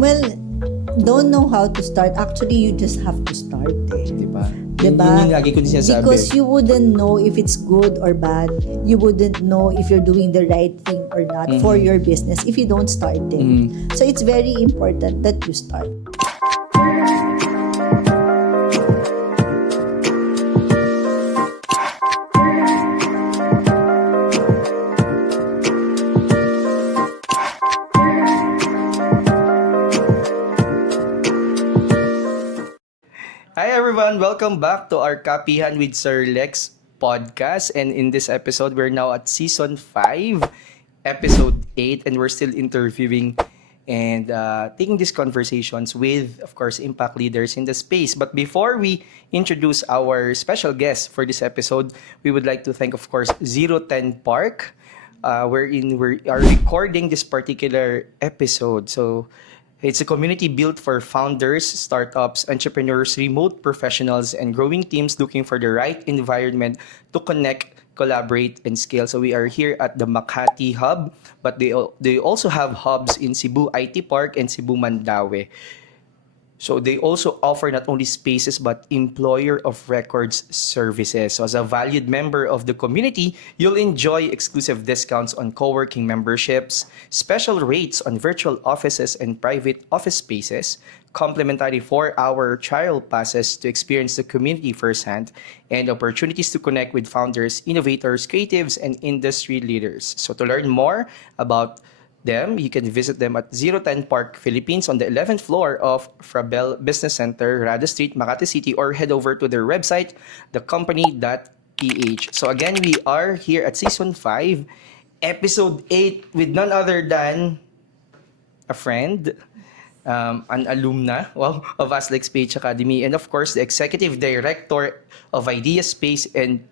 Well, don't know how to start. Actually, you just have to start eh. Diba? Diba? Yun yung lagi ko din sinasabi. Because you wouldn't know if it's good or bad. You wouldn't know if you're doing the right thing or not for your business if you don't start it. So it's very important that you start. Hi everyone! Welcome back to our Kapihan with Sir Lex podcast. And in this episode, we're now at Season 5, Episode 8. And we're still interviewing and taking these conversations with, of course, impact leaders in the space. But before we introduce our special guest for this episode, we would like to thank, of course, 010 Park, wherein we are recording this particular episode. So, it's a community built for founders, startups, entrepreneurs, remote professionals, and growing teams looking for the right environment to connect, collaborate, and scale. So we are here at the Makati Hub, but they also have hubs in Cebu IT Park and Cebu Mandaue. So they also offer not only spaces but employer of records services. So as a valued member of the community, you'll enjoy exclusive discounts on co-working memberships, special rates on virtual offices and private office spaces, complimentary 4-hour trial passes to experience the community firsthand, and opportunities to connect with founders, innovators, creatives, and industry leaders. So to learn more about them, you can visit them at 010 Park Philippines on the 11th floor of Frabel Business Center, Rada Street, Makati City, or head over to their website, thecompany.ph. So again, we are here at Season 5, Episode 8 with none other than a friend, an alumna of Aslex Page Academy, and of course, the Executive Director of Idea Space and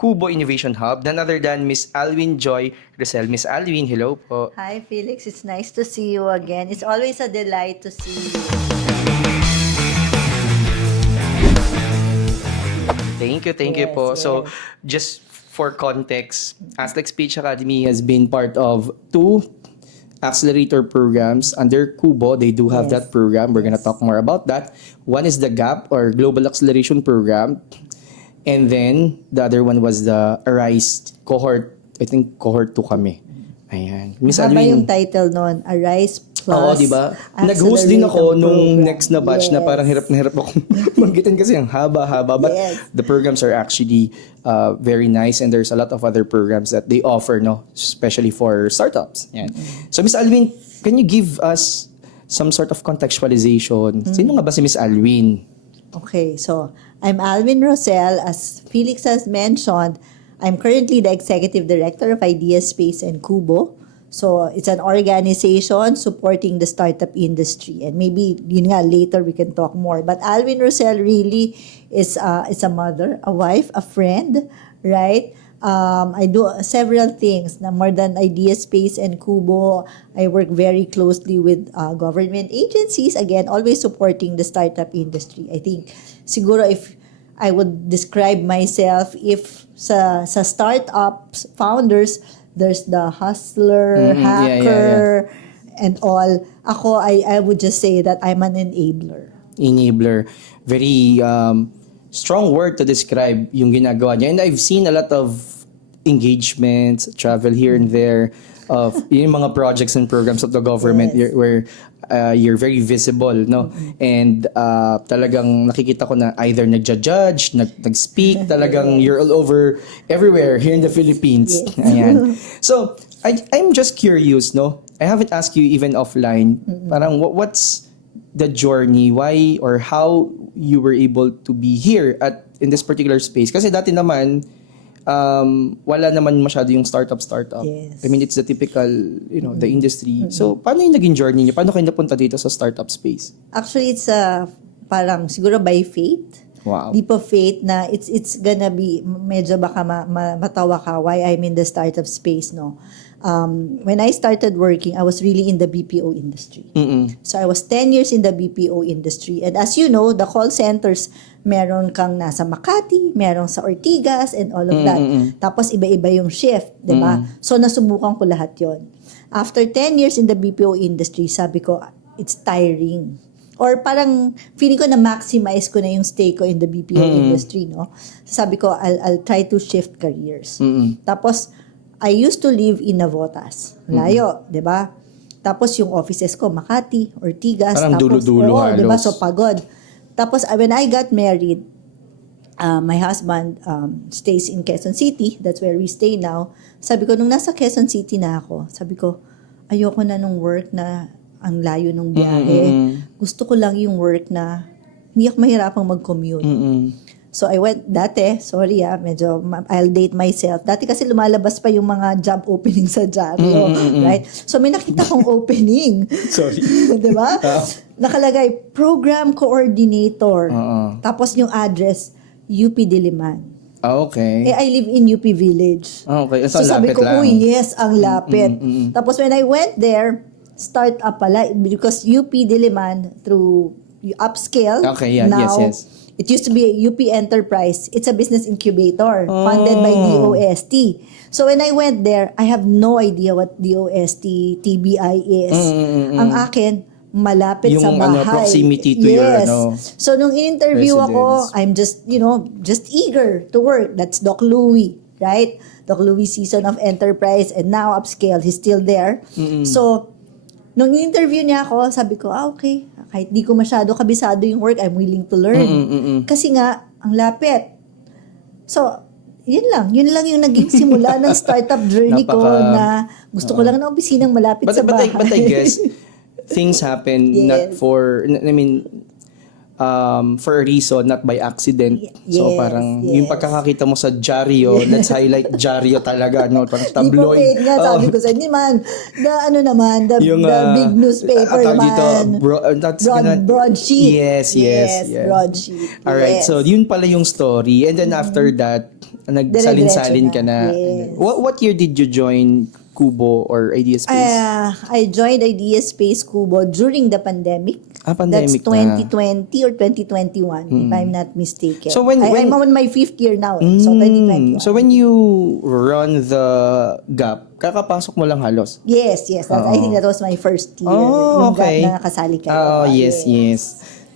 Kubo Innovation Hub, none other than Miss Alwin Joy Rosel. Miss Alwin, hello po. Hi, Felix. It's nice to see you again. It's always a delight to see you. Thank you Yes, po. yes. So, just for context, Aslex Page Academy has been part of 2 accelerator programs under Kubo. They do have Yes. that program. We're gonna talk more about that. One is the GAP or Global Acceleration Program. And then, the other one was the Arise cohort. I think cohort 2 kami. Ayan. Miss Haba Alwin. yung title nun, Arise Plus. Oo, di ba? Nag-host din ako Accelerator nung Program. next na batch na parang hirap na hirap ako magitin kasi ang haba-haba. But Yes. the programs are actually very nice and there's a lot of other programs that they offer, no? Especially for startups. Yan. So, Miss Alwin, can you give us some sort of contextualization? Sino nga ba si Miss Alwin? Okay, so I'm Alwin Rosel. As Felix has mentioned, I'm currently the Executive Director of Idea Space and Kubo. So it's an organization supporting the startup industry. And maybe yun nga, later we can talk more. But Alwin Rosel really is a mother, a wife, a friend, right? I do several things. Na more than Idea Space and Kubo, I work very closely with government agencies. Again, always supporting the startup industry. I think, siguro if I would describe myself, if sa startups, founders, there's the hustler, hacker, and all. Ako, I would just say that I'm an enabler. Enabler. Very strong word to describe yung ginagawa niya. And I've seen a lot of engagements, travel here and there of yung mga projects and programs of the government. Yes. Where you're very visible, no? And talagang nakikita ko na either nagja-judge, nag-speak, talagang you're all over everywhere here in the Philippines. Yes. Ayan. So, I'm just curious, no? I haven't asked you even offline. Parang what's the journey, why or how you were able to be here in this particular space? Kasi dati naman, wala naman masyado yung startup. Yes. I mean, it's the typical, the industry. So, paano yung naging journey niyo? Paano kayo napunta dito sa startup space? Actually, it's parang siguro by fate. Wow. Leap of faith na it's gonna be, medyo baka matawa ka why I'm in the startup space, no? When I started working, I was really in the BPO industry. So I was 10 years in the BPO industry. And as you know, the call centers, meron kang nasa Makati, meron sa Ortigas, and all of that. Tapos iba-iba yung shift, di ba? So nasubukan ko lahat yon. After 10 years in the BPO industry, sabi ko, it's tiring. Or parang feeling ko na maximize ko na yung stay ko in the BPO industry, no? Sabi ko, I'll try to shift careers. Tapos, I used to live in Navotas. Layo, di ba? Tapos yung offices ko, Makati, Ortigas. Parang tapos, dulo-dulo halos. di ba? So, pagod. Tapos, when I got married, my husband stays in Quezon City. That's where we stay now. Sabi ko, nung nasa Quezon City na ako, sabi ko, ayoko na nung work na ang layo ng biyahe. Gusto ko lang yung work na hindi ako mahirapang mag-commute. So I went, medyo I'll date myself. Dati kasi lumalabas pa yung mga job opening sa Diaryo, right? So may nakita kong opening. Sorry. Diba? Nakalagay, Program Coordinator. Tapos yung address, UP Diliman. Okay. I live in UP Village. Okay. So sabi ko, yes, ang lapit. Tapos when I went there, start up pala because UP Diliman through upscale. Okay, yeah, now, yes. It used to be a UP Enterprise. It's a business incubator funded by DOST. So when I went there, I have no idea what DOST, TBI is. Ang akin, malapit sa bahay. Proximity to your So nung in-interview ako, residence. I'm just eager to work. That's Doc Louie, right? Doc Louie season of Enterprise and now upscale, he's still there. So nung in-interview niya ako, sabi ko, okay, kahit di ko masyado kabisado yung work, I'm willing to learn. Kasi nga, ang lapit. So, yun lang yung naging simula ng startup journey ko na gusto ko lang ng opisinang malapit sa bahay. But I guess, things happen not for, for a reason, not by accident. So parang yung pagkakakita mo sa Diaryo, let's highlight Diaryo talaga, no? Parang tabloid. Di nga, sabi ko sa hindi man, the big newspaper naman. Broadsheet. Yes. Broadsheet. Alright, so yun pala yung story. And then after that, nagsalin-salin ka na. Yes. What year did you join Kubo or Idea Space? I joined Idea Space Kubo during the pandemic. Pandemic That's 2020 or 2021, if I'm not mistaken. So when I'm on my 5th year now. So 2021. So when you run the gap, kakapasok mo lang halos? Yes. I think that was my first year. Yung okay. gap na nakasali kayo. Yes.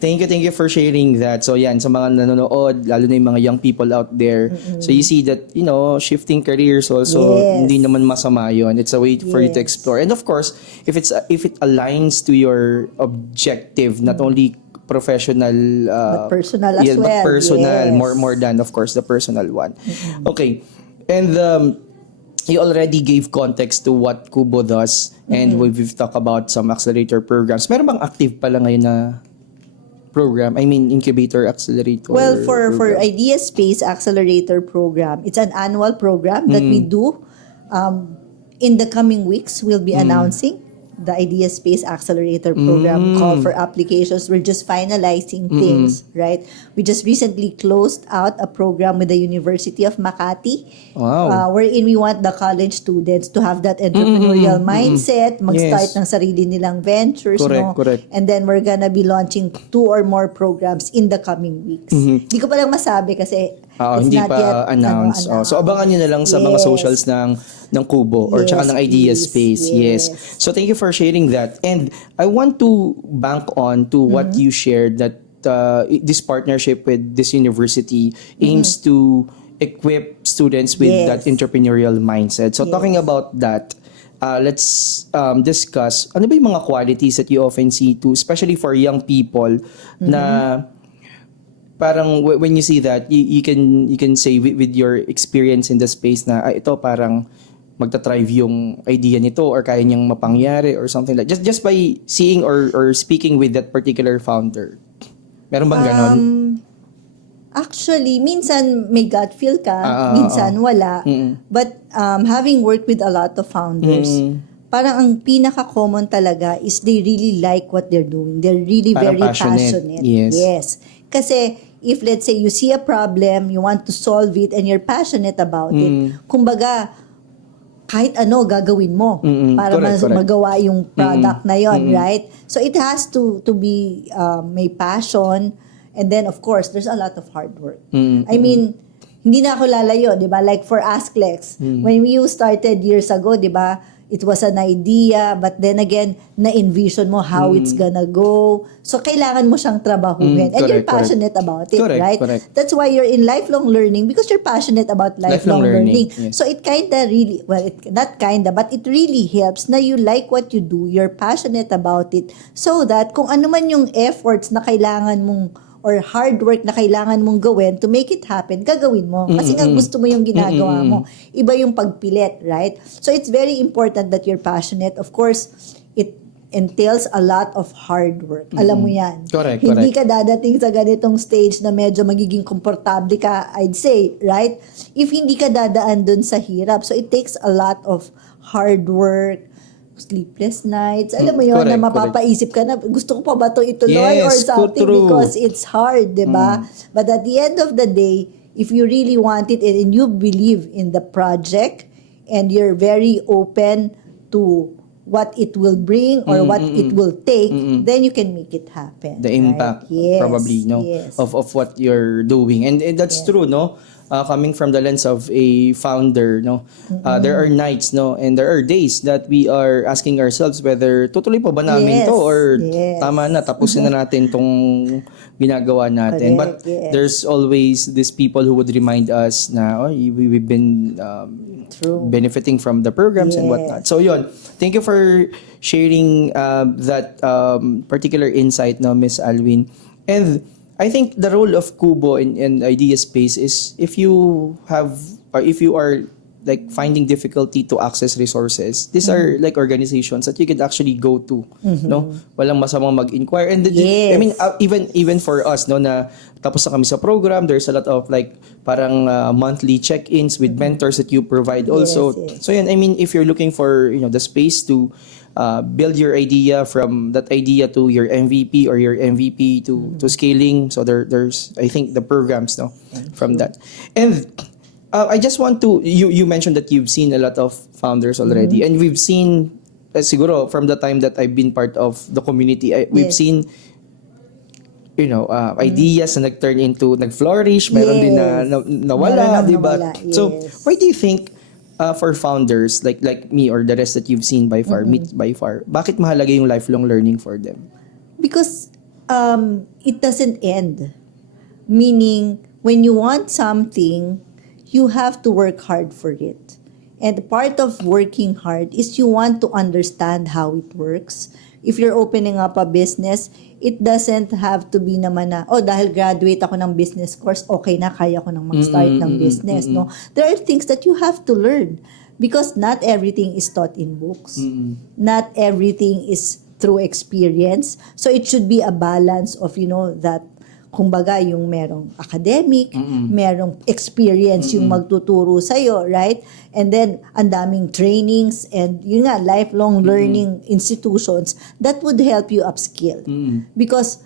Thank you for sharing that. So yan, sa mga nanonood, lalo na yung mga young people out there. So you see that, shifting careers also, hindi naman masama yun. It's a way for you to explore. And of course, if it aligns to your objective, not only professional, but personal as well. But personal, yes. more than, of course, the personal one. Okay. And you already gave context to what Kubo does, and we've talked about some accelerator programs. Meron bang active pala ngayon na program? I mean, incubator, accelerator. Well, for Idea Space Accelerator program, it's an annual program that we do. In the coming weeks, we'll be announcing the Idea Space Accelerator program call for applications. We're just finalizing things, right? We just recently closed out a program with the University of Makati. Wow. Wherein we want the college students to have that entrepreneurial mindset, mag-start ng sarili nilang ventures. Correct. And then we're gonna be launching 2 or more programs in the coming weeks. Hindi ko pa lang masabi kasi it's hindi not pa yet announced. So abangan niyo na lang sa mga socials ng Kubo or tsaka ng Idea Space. Yes. So thank you for sharing that. And I want to bank on to what you shared, that this partnership with this university aims to equip students with that entrepreneurial mindset. So talking about that, let's discuss ano ba yung mga qualities that you often see to, especially for young people, na parang when you see that, you can say with your experience in the space na ito parang magta-thrive yung idea nito or kaya niyang mapangyari or something like just by seeing or speaking with that particular founder. Meron bang ganon? Actually, minsan may gut feel ka, minsan wala. But having worked with a lot of founders, parang ang pinaka-common talaga is they really like what they're doing. They're really Parang very passionate. Yes. Kasi if let's say you see a problem, you want to solve it, and you're passionate about it, kumbaga, kahit ano gagawin mo para Correct. magawa yung product na yon, right? So it has to be may passion, and then of course there's a lot of hard work. I mean, hindi na ako lalayo, 'di ba? Like for Asklex, when you started years ago, 'di ba? it was an idea, but then again, na-envision mo how it's gonna go. So, kailangan mo siyang trabahuhin. And you're Correct, passionate about it, Correct, right? correct. That's why you're in lifelong learning because you're passionate about lifelong learning. Yes. So, it kinda really, well, not kinda, but it really helps na you like what you do, you're passionate about it, so that kung ano man yung efforts na kailangan mong or hard work na kailangan mong gawin to make it happen, gagawin mo. Kasi nga gusto mo yung ginagawa mo. Iba yung pagpilit, right? So it's very important that you're passionate. Of course, it entails a lot of hard work. Alam mo yan. Correct, Hindi correct. ka dadating sa ganitong stage na medyo magiging komportable ka, I'd say, right? If hindi ka dadaan dun sa hirap. So it takes a lot of hard work, sleepless nights. Alam mo yun, Correct, na mapapaisip ka na, gusto ko pa ba ito ituloy or Yes, something true. because it's hard, di ba? But at the end of the day, if you really want it and you believe in the project and you're very open to what it will bring or what it will take, then you can make it happen. The right? impact Yes, probably yes. of what you're doing, and that's true, no. Coming from the lens of a founder, no, there are nights, no, and there are days that we are asking ourselves whether tutuloy pa ba namin Yes, to or yes. tama na, tapusin na natin tong ginagawa natin. Correct, But yes. there's always these people who would remind us na we've been True. benefiting from the programs and Yes. whatnot. So yun, thank you for sharing that particular insight, no, Miss Alwin. And I think the role of Kubo in Idea Space is if you have or if you are like finding difficulty to access resources, these are like organizations that you could actually go to, no? Walang masamang mag-inquire. And I mean, Yes. even for us, no, na tapos na kami sa program, there's a lot of like parang monthly check-ins with mentors that you provide also. yes. So yun, I mean, if you're looking for, the space to build your idea from that idea to your MVP or your MVP to scaling, so there's I think the programs, no, from that. And I just want to, you mentioned that you've seen a lot of founders already, and we've seen siguro from the time that I've been part of the community, we've Yes. seen ideas na nag-flourish, meron din na nawala, Meron di ba? nawala, So, yes. why do you think for founders like me or the rest that you've seen by far, bakit mahalaga yung lifelong learning for them? Because it doesn't end. Meaning, when you want something, you have to work hard for it. And part of working hard is you want to understand how it works. If you're opening up a business, it doesn't have to be naman na, dahil graduate ako ng business course, okay na, kaya ko nang mag-start ng business. No? There are things that you have to learn because not everything is taught in books. Not everything is through experience. So it should be a balance of, that kumbaga yung merong academic, merong experience yung magtuturo sa'yo, right? And then, ang daming trainings and yun nga, lifelong learning institutions that would help you upskill. Because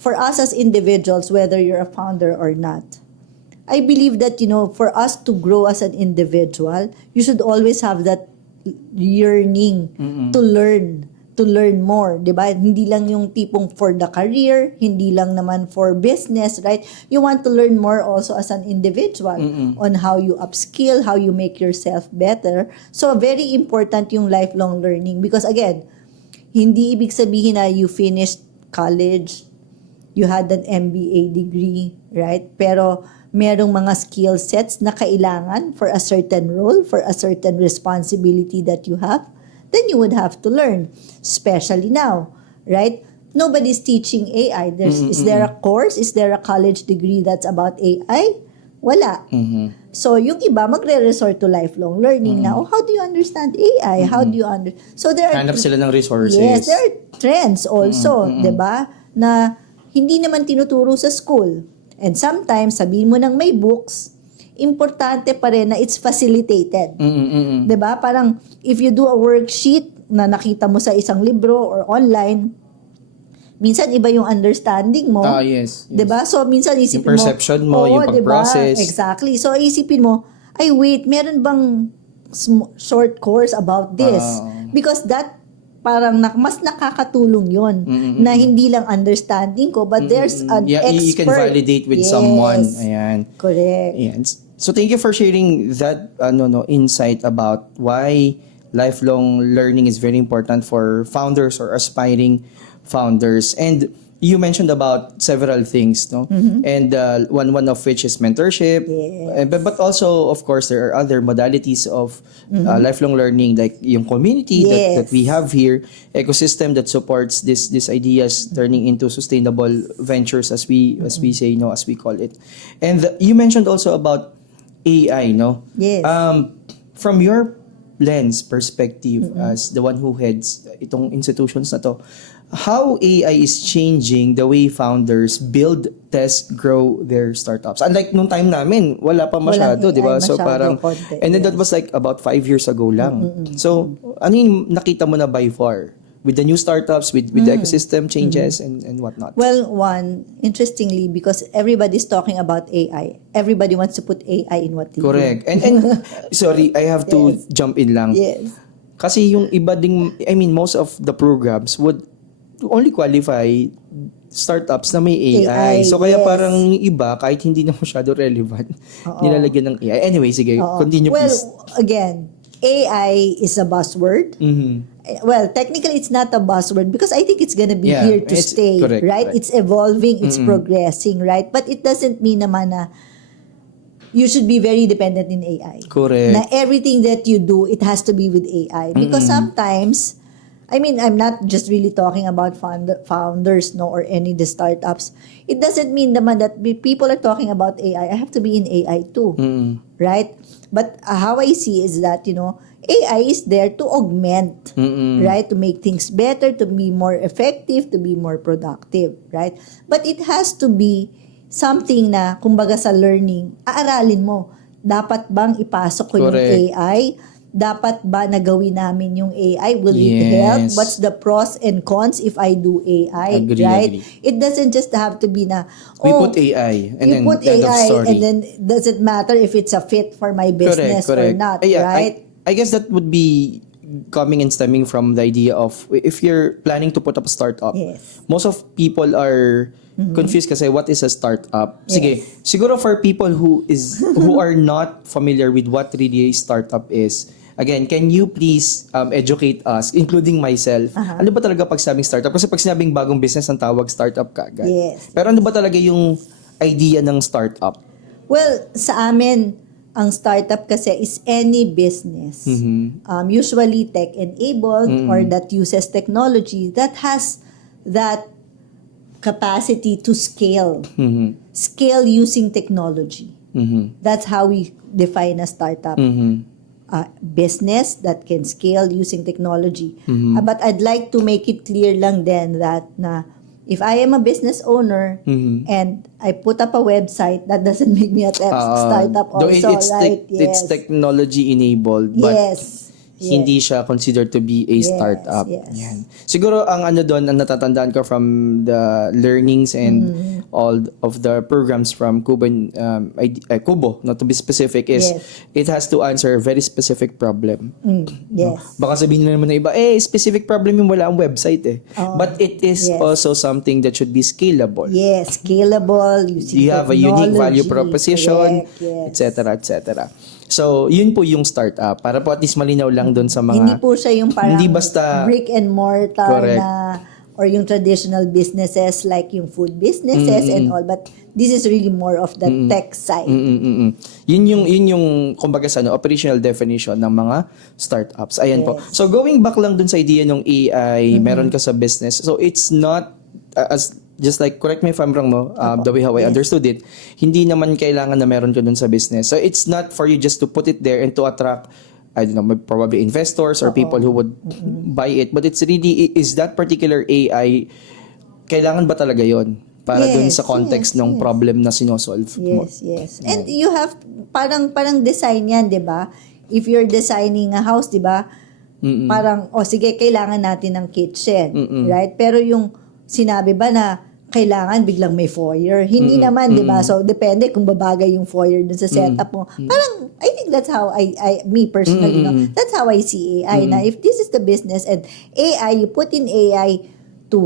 for us as individuals, whether you're a founder or not, I believe that, for us to grow as an individual, you should always have that yearning to learn more, 'di ba? Hindi lang yung tipong for the career, hindi lang naman for business, right? You want to learn more also as an individual on how you upskill, how you make yourself better. So very important yung lifelong learning because again, hindi ibig sabihin na you finished college, you had an MBA degree, right? Pero merong mga skill sets na kailangan for a certain role, for a certain responsibility that you have, then you would have to learn, especially now, right? Nobody's teaching AI. Is there a course? Is there a college degree that's about AI? Wala. So, yung iba, magre-resort to lifelong learning now. How do you understand AI? How do you So, there are... Hanap sila ng resources. Yes, there are trends also, 'di ba? Na hindi naman tinuturo sa school. And sometimes, sabihin mo nang may books, importante pa rin na it's facilitated. 'Di ba? Parang if you do a worksheet na nakita mo sa isang libro or online, minsan iba yung understanding mo. Yes. 'Di ba? So minsan isipin Yung perception mo, yung 'di ba? pag-process. Exactly. So isipin mo, ay wait, meron bang short course about this? Because that parang mas nakakatulong yon na hindi lang understanding ko but there's an expert. You can validate with someone. Ayan. Correct. Ayan. So thank you for sharing that insight about why lifelong learning is very important for founders or aspiring founders. And you mentioned about several things, no? And one of which is mentorship. Yes. But also, of course, there are other modalities of lifelong learning, like yung community that Yes. we have here, ecosystem that supports these ideas turning into sustainable ventures, as we say, as we call it. And you mentioned also about AI, no? Yes. From your lens perspective as the one who heads itong institutions na to, how AI is changing the way founders build, test, grow their startups. Unlike nung time namin, wala pa masyado, Walang di ba? AI, So masyado parang, konti, and then that yes. was like about 5 years ago lang. So, ano yung nakita mo na by far? With the new startups, with the ecosystem changes and whatnot. Well, one, interestingly, because everybody's talking about AI, everybody wants to put AI in what they Correct. do. And sorry, I have to Yes. jump in lang. Yes. Kasi yung iba ding, I mean, most of the programs would only qualify startups na may AI. AI, So kaya yes. parang yung iba, kahit hindi na masyado relevant, nilalagyan ng AI. Anyway, sige, continue Well, please. again, AI is a buzzword. Well, technically, it's not a buzzword because I think it's gonna be Yeah, here to it's stay, correct, right? correct. It's evolving, it's progressing, right? But it doesn't mean naman na you should be very dependent in AI. Correct. Na everything that you do, it has to be with AI. Because sometimes, I mean, I'm not just really talking about founders, no, or any of the startups. It doesn't mean naman that people are talking about AI. I have to be in AI too, right? But how I see is that, AI is there to augment, right? To make things better, to be more effective, to be more productive, right? But it has to be something na, kumbaga sa learning, aaralin mo. Dapat bang ipasok ko yung Correct. AI? Dapat ba nagawin namin yung AI? Will it Yes. help? What's the pros and cons if I do AI? Agree, right? agree. It doesn't just have to be na, We put AI and you then put end of AI story. and then does it matter if it's a fit for my business or not, Yeah, right? I guess that would be coming and stemming from the idea of if you're planning to put up a startup. Yes. Most of people are confused kasi what is a startup? Sige, Yes. siguro for people who are not familiar with what really a startup is. Again, can you please educate us, including myself, ano ba talaga pag sinabing startup? Kasi pag sinabing bagong business, ang tawag startup ka agad. Yes. Pero ano ba talaga yung idea ng startup? Well, sa amin, ang startup kasi is any business, usually tech-enabled or that uses technology that has that capacity to scale. Scale using technology. That's how we define a startup. Business that can scale using technology. But I'd like to make it clear lang then that na if I am a business owner and I put up a website, that doesn't make me a startup Though also, it's right? it's technology enabled, but Yes. hindi siya considered to be a Yes, startup. yes. Yan. Siguro ang ano doon, ang natatandaan ko from the learnings and all of the programs from Kubo, Kubo, not to be specific, is Yes. it has to answer a very specific problem. Yes. Baka sabihin nila naman ng iba, specific problem yung wala ang website eh. But it is Yes. also something that should be scalable. Yes, scalable, using You have a unique value technology. proposition, Correct, yes. etc., etc. So, yun po yung startup. Para po at least malinaw lang doon sa mga... Hindi po siya yung parang Hindi basta- brick and mortar Correct. na or yung traditional businesses like yung food businesses and all, but this is really more of the tech side. Yun yung kumbaga sa operational definition ng mga startups. Ayan po. Yes. So going back lang dun sa idea ng AI, meron ka sa business. So it's not as just like, correct me if I'm wrong, no? The way how I understood it, hindi naman kailangan na meron ka dun sa business. So it's not for you just to put it there and to attract, I don't know, probably investors or people who would buy it. But it's really, is that particular AI, kailangan ba talaga yon para dun Yes, sa context yes, ng yes. problem na sinosolve mo? Yes. And you have, parang design yan, di ba? If you're designing a house, di ba? Parang, sige, kailangan natin ng kitchen. Right? Pero yung sinabi ba na kailangan biglang may foyer? Hindi naman, di ba? So, depende kung babagay yung foyer dun sa setup mo. Parang, I think that's how me personally, that's how I see AI. Na if this is the business and AI, you put in AI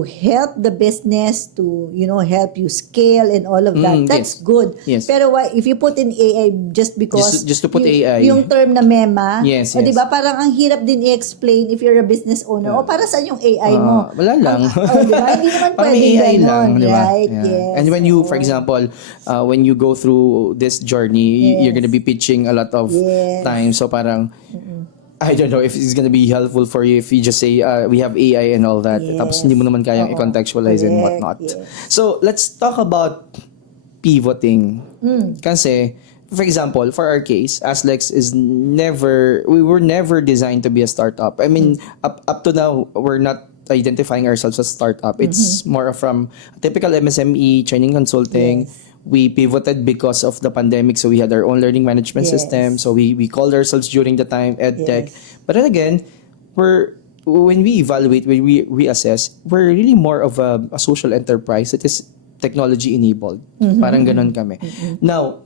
help the business, to help you scale and all of that. That's good. Yes. Pero if you put in AI just because Just to put AI. yung term na MEMA, Yes, o yes. diba, parang ang hirap din i-explain if you're a business owner. O para saan yung AI mo? Wala lang. Diba? Hindi naman Parang pwedeng AI lang, ganon, di ba? right? Yeah. Yes. And when you, for example, when you go through this journey, you're gonna be pitching a lot of Yes. time. So parang, I don't know if it's gonna be helpful for you if you just say, we have AI and all that. Yes. Tapos hindi mo naman kayang Oo. i-contextualize and Correct. whatnot. Yes. So let's talk about pivoting. Kasi, for example, for our case, Aslex we were never designed to be a startup. I mean, up to now, we're not identifying ourselves as startup. It's more from a typical MSME, training consulting. Yes. We pivoted because of the pandemic, so we had our own learning management Yes. system. So we called ourselves during the time EdTech. Yes. But then again, when we evaluate, when we reassess, we're really more of a social enterprise that is technology enabled. Parang ganon kami. Now,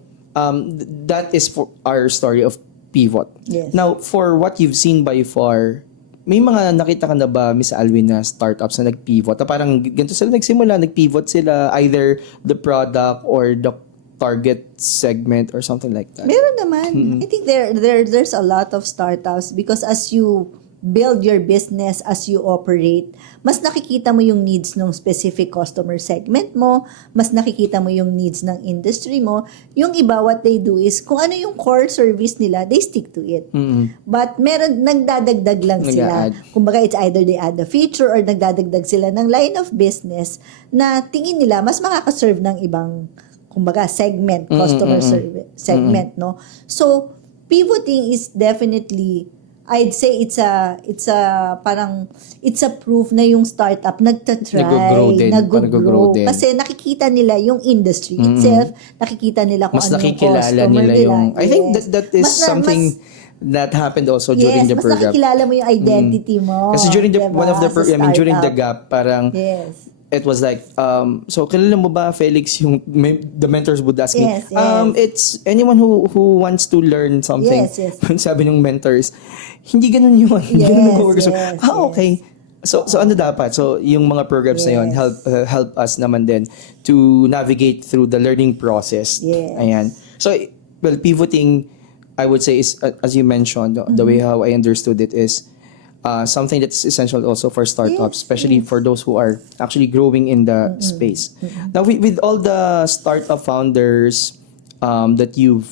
that is for our story of pivot. Yes. Now, for what you've seen by far, may mga nakita ka na ba, Miss Alwin, na startups na nag-pivot? Na parang ganito sila nagsimula, nag-pivot sila either the product or the target segment or something like that. Meron naman. I think there's a lot of startups because as you build your business, as you operate, mas nakikita mo yung needs ng specific customer segment mo, mas nakikita mo yung needs ng industry mo. Yung iba, what they do is, kung ano yung core service nila, they stick to it. But nagdadagdag lang sila. Nag-a-add. Kumbaga, it's either they add a feature or nagdadagdag sila ng line of business na tingin nila mas makakaserve ng ibang, kumbaga, segment, customer segment, no? So, pivoting is definitely, I'd say it's a proof na yung startup nagtatry, Nag-grow din. nag-grow. Din. Kasi nakikita nila yung industry itself, nakikita nila kung Mas ano yung nakikilala customer nila yung... nila. I think Yes. that is something that happened also during the mas program. nakikilala mo yung identity mo. Kasi during the diba, one of the sa during the startup. gap, parang Yes. it was like, so kilala mo ba, Felix, the mentors would ask me, Yes, yes. it's anyone who wants to learn something. Yes, yes. Sabi ng mentors, hindi ganun yun. Hindi Yes, ganun nag-work. So, yes, okay. So ano dapat? So yung mga programs na yun Yes. help us naman din to navigate through the learning process. Yes. Ayan. So well, pivoting, I would say, is as you mentioned, the way how I understood it is something that's essential also for startups, especially for those who are actually growing in the space. Now, with all the startup founders that you've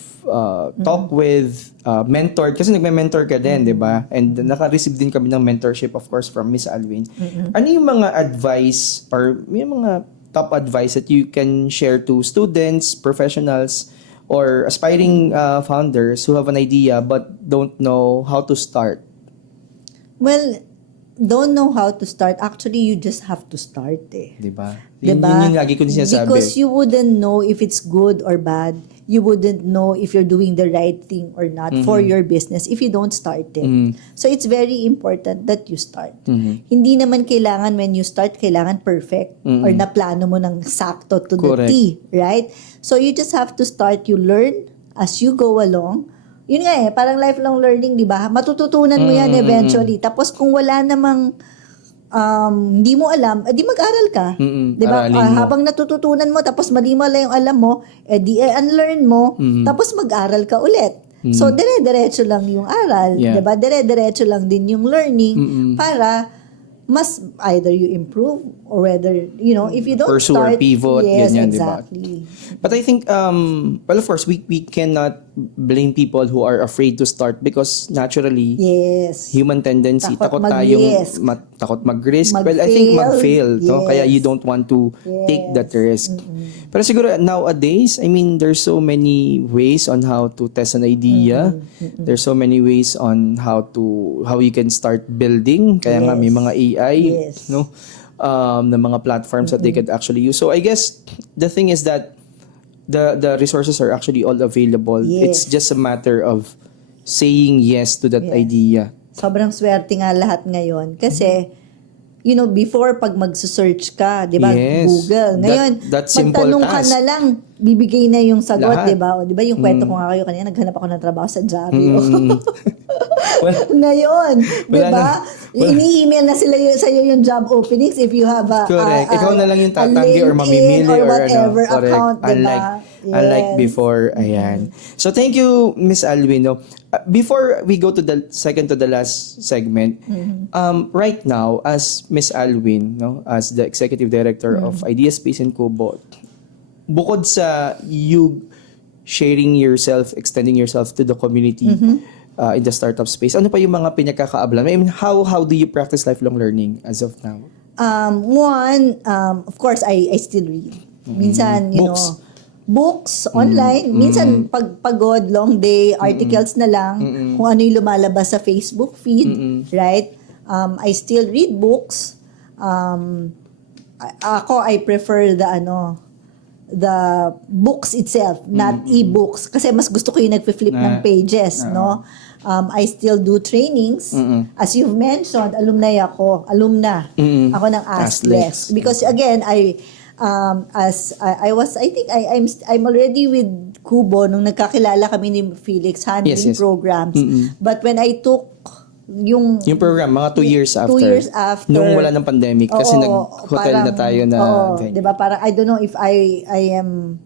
talked with, mentored, kasi nagme-mentor ka din, di ba? And naka-receive din kami ng mentorship, of course, from Miss Alwin. Ano yung mga advice or yung mga top advice that you can share to students, professionals, or aspiring founders who have an idea but don't know how to start? Well, don't know how to start. Actually, you just have to start eh. Diba? Diba? Yun yung lagi ko din sinasabi. Because you wouldn't know if it's good or bad. You wouldn't know if you're doing the right thing or not for your business if you don't start it. So it's very important that you start. Hindi naman kailangan when you start, kailangan perfect or na plano mo ng sakto to Correct. the T, right? So you just have to start. You learn as you go along. Yun nga parang lifelong learning, di ba? Matututunan mo yan eventually. Tapos kung wala namang hindi mo alam, di mag-aral ka. Di ba? Aralin mo. Habang natututunan mo, tapos mali mo lang yung alam mo, di unlearn mo, tapos mag-aral ka ulit. So, dire-diretso lang yung aral. Yeah. Di ba? Dire-diretso lang din yung learning para mas either you improve or whether, if you don't Pursue or start, pivot, yes, ganyan, di ba? exactly. But I think, well, of course, we cannot blame people who are afraid to start because naturally, Yes. human tendency, Takot takot tayong mag-risk. takot mag-risk. Well, I think mag-fail. Mag-fail. No? Kaya Yes. you don't want to take Yes. that risk. Pero siguro nowadays, I mean, there's so many ways on how to test an idea. There's so many ways on how you can start building. Kaya nga may Yes. mga AI, Yes. no? Na mga platforms that they could actually use. So I guess the thing is that the resources are actually all available. Yes. It's just a matter of saying yes to that idea. Sobrang swerte nga lahat ngayon. Kasi, before pag mag-search ka, di ba, Yes. Google. Ngayon, That simple magtanong ka task. na lang, bibigay na yung sagot, Lahat. di ba? O, di ba yung kwento ko nga kayo kanina, naghanap ako ng trabaho sa Jari. Ngayon, di Wala ba? wala- Ini-email na sila sa'yo yung job openings if you have Correct. Ikaw na lang yung a tatanggi or LinkedIn mamimili or or whatever ano. Correct. account, di ba? Unlike before, ayan. So thank you, Miss Alwin. No? Before we go to the second to the last segment, right now, as Miss Alwin, no, as the Executive Director of Idea Space in Kubo, bukod sa you sharing yourself, extending yourself to the community in the startup space, ano pa yung mga pinagkakaablan? I mean, how do you practice lifelong learning as of now? Of course, I still read. Minsan, you Books. know, books online. Minsan, pag pagod, long day, articles na lang, kung ano yung lumalabas sa Facebook feed, right? I still read books. I prefer the books itself, not e-books. Kasi mas gusto ko yung nagpi-flip ng pages, no? I still do trainings. As you've mentioned, alumna ako ng Ask Less. Because again, I think I'm already with Kubo nung nagkakilala kami ni Felix handling Yes. programs. But when I took yung program, mga 2 years after. 2 years after. Nung wala ng pandemic. Kasi nag-hotel na tayo na venue. Diba? Parang, I don't know if I am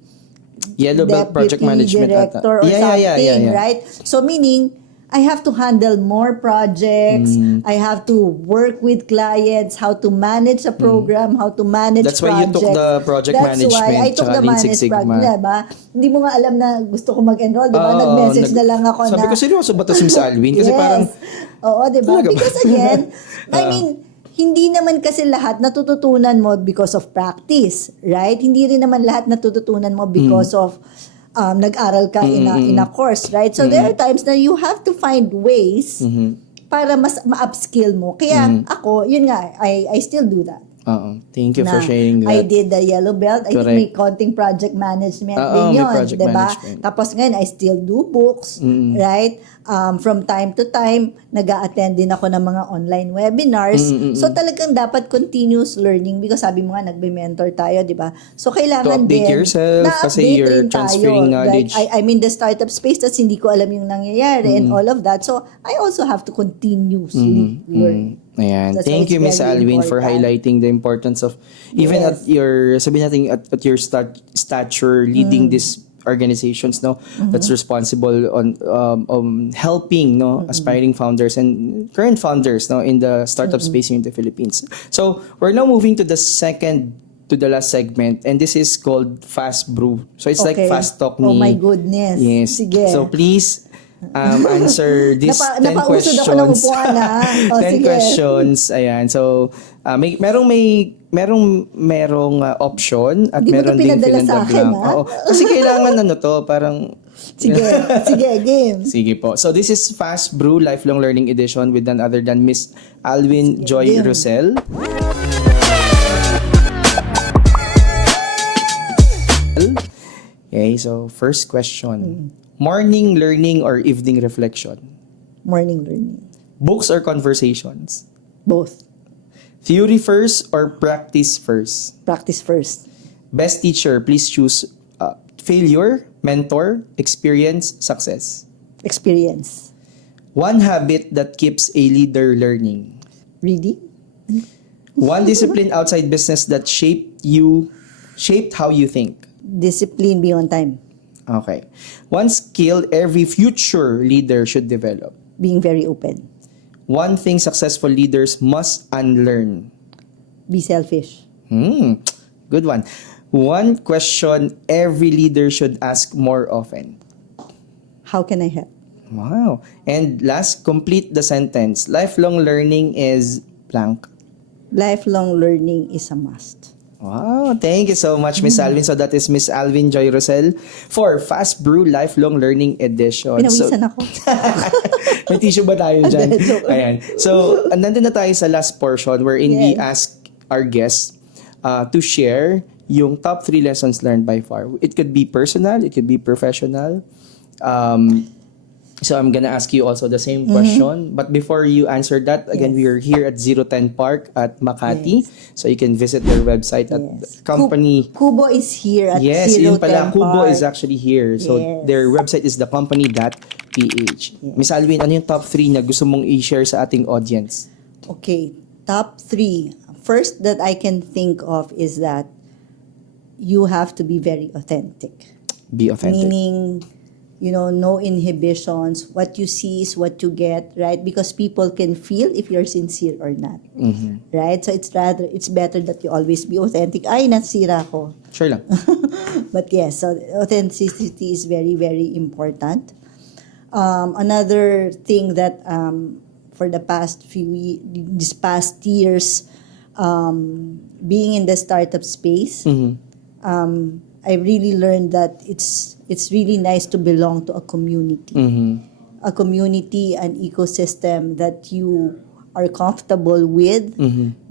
Yellow Belt Project deputy Management director or something, right? So meaning, I have to handle more projects. I have to work with clients, how to manage a program, how to manage That's why you projects. took the project management, That's why I took tsaka the Lean Six management Sigma. project, diba? Hindi mo nga alam na gusto ko mag-enroll, diba? Nag-message na lang ako sabi na. ko, seryoso ba to si Miss Alwin? Kasi Yes. parang, Oo, diba? Talaga ba? Because again, I mean, hindi naman kasi lahat natututunan mo because of practice, right? Hindi rin naman lahat natututunan mo because of nag-aral ka in a course, right? So there are times na you have to find ways para mas ma-upskill mo. Kaya ako, yun nga, I still do that. Thank you for sharing that. I did the Yellow Belt. I think Correct. may konting project management Oo, din may yun. project Diba? management. Tapos ngayon, I still do books, right? From time to time, nag-a-attend din ako ng mga online webinars. So talagang dapat continuous learning because sabi mo nga, nagbe-mentor tayo, di ba? So kailangan To update din, yourself kasi na-update you're rin transferring tayo. knowledge. Like, I'm in the startup space, tas hindi ko alam yung nangyayari and all of that. So I also have to continuously learn. Ayan. That's why Thank it's you, Miss very Alwin, for important. highlighting the importance of, even Yes. at your, sabi natin, at your stature, leading these organizations, no, that's responsible on helping, no, aspiring founders and current founders, no, in the startup space here in the Philippines. So we're now moving to the second to the last segment, and this is called Fast Brew. So it's like Okay. fast talk ni. Oh my goodness. Yes. Sige. So please answer this 10 Napausod questions. ako ng upuan, ha? O, 10 sige. questions. Ayan. So, merong option at Hindi mo meron to ding pinadala fill in sa the akin, blank. ha? Oo. Kasi kailangan parang Sige, sige, game. Sige po. So this is Fast Brew Lifelong Learning Edition with none other than Miss Alwin Joy game. Rosel. Okay, so first question. Morning learning or evening reflection? Morning learning. Books or conversations? Both. Theory first or practice first? Practice first. Best teacher, please choose failure, mentor, experience, success. Experience. One habit that keeps a leader learning. Reading. One discipline outside business that shaped how you think. Discipline, be on time. Okay. One skill every future leader should develop. Being very open. One thing successful leaders must unlearn. Be selfish. Good one. One question every leader should ask more often. How can I help? Wow. And last, complete the sentence. Lifelong learning is blank. Lifelong learning is a must. Wow. Thank you so much, Miss Alvin. So that is Miss Alvin Joy Rosel for Fast Brew Lifelong Learning Edition. Pinawisan ako. May tissue ba tayo dyan? Joke. Ayan. So, nandun na tayo sa last portion wherein we Yes. ask our guests to share yung top 3 lessons learned by far. It could be personal, it could be professional. So I'm gonna ask you also the same question. But before you answer that, again, we are here at 010 Park at Makati. So you can visit their website at Yes. company. Kubo is here at Yes, yun 010 pala. Kubo Park. is actually here. So Yes. their website is thecompany.ph. PH. Miss Alvin, ano yung top 3 na gusto mong i-share sa ating audience? Okay, top 3. First that I can think of is that you have to be very authentic. Be authentic. Meaning, no inhibitions. What you see is what you get, right? Because people can feel if you're sincere or not. Right? So it's better that you always be authentic. Ay, nasira ko. Sure lang. But yes, so authenticity is very, very important. Another thing that for the these past years, being in the startup space, I really learned that it's really nice to belong to a community. A community, an ecosystem that you are comfortable with,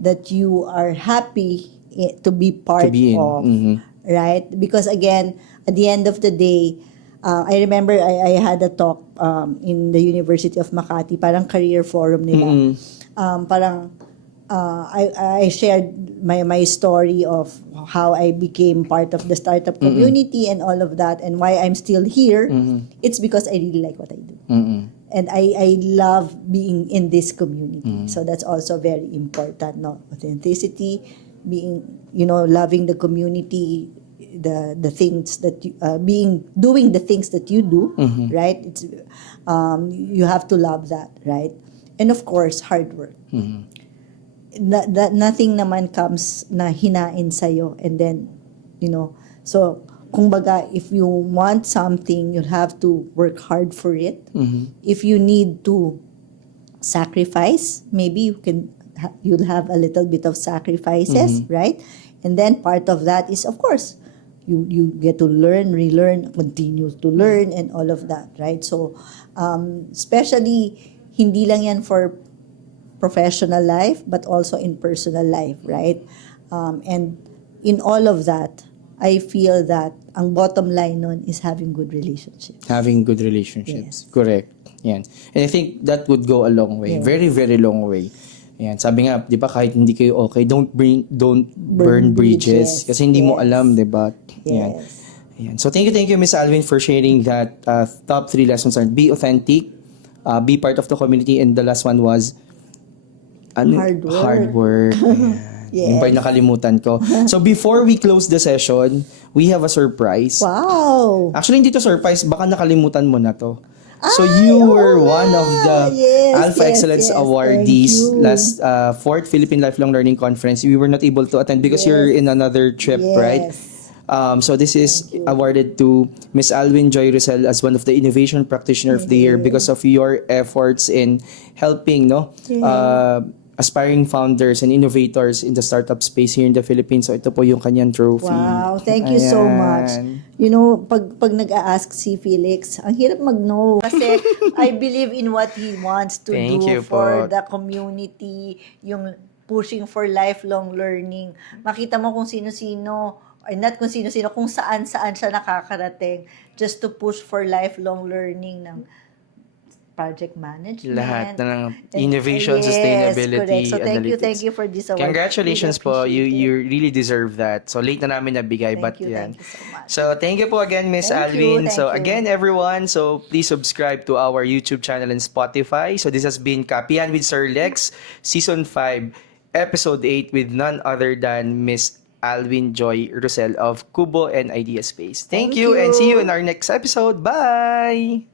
that you are happy to be part of, right? Because again, at the end of the day, I remember I had a talk in the University of Makati, parang career forum nila. I shared my story of how I became part of the startup community and all of that, and why I'm still here. It's because I really like what I do. And I love being in this community. So that's also very important, no? Authenticity, being, loving the community, the things that you, doing the things that you do, right? It's you have to love that, right? And of course, hard work. That nothing naman comes na hinain sa'yo, and then, so kumbaga, if you want something, you'll have to work hard for it. If you need to sacrifice, maybe you'll have a little bit of sacrifices, right? And then part of that is, of course, you get to learn, relearn, continue to learn, and all of that, right? So especially, hindi lang yan for professional life, but also in personal life, right? And in all of that, I feel that ang bottom line nun is having good relationships. Having good relationships. Yes. Correct. Yan. And I think that would go a long way. Yes. Very, very long way. Yan. Sabi nga, di ba, kahit hindi kayo okay, don't burn bridges. Kasi hindi mo alam, di ba? Yan. Yes. Yan. So thank you, Miss Alvin, for sharing that top 3 lessons are be authentic, be part of the community, and the last one was Hard work. Hard work. Ayan. Yes. Yung pa yung nakalimutan ko. So before we close the session, we have a surprise. Wow! Actually, hindi to surprise. Baka nakalimutan mo na to. So you were one of the Alpha Excellence awardees last 4th Philippine Lifelong Learning Conference. We were not able to attend because you're in another trip, right? So this is awarded to Miss Alvin Joy Rosel as one of the Innovation Practitioner of the Year because of your efforts in helping aspiring founders and innovators in the startup space here in the Philippines. So ito po yung kanyang trophy. Wow, thank you so much. Pag nag-a-ask si Felix, ang hirap mag-no. Kasi I believe in what he wants to do for the community, yung pushing for lifelong learning. Makita mo kung sino-sino, or not kung sino-sino, kung saan-saan siya nakakarating just to push for lifelong learning ng project management. Lahat ng innovation, sustainability, correct. So thank you for this award. Congratulations po. You really deserve that. So late na namin nabigay, but yan. Thank you so much. So thank you po again, Miss Alvin. So again, everyone, so please subscribe to our YouTube channel and Spotify. So this has been Kapihan with Sir Lex, Season 5, Episode 8 with none other than Miss Alvin Joy Rosel of Kubo and Idea Space. Thank you and see you in our next episode. Bye!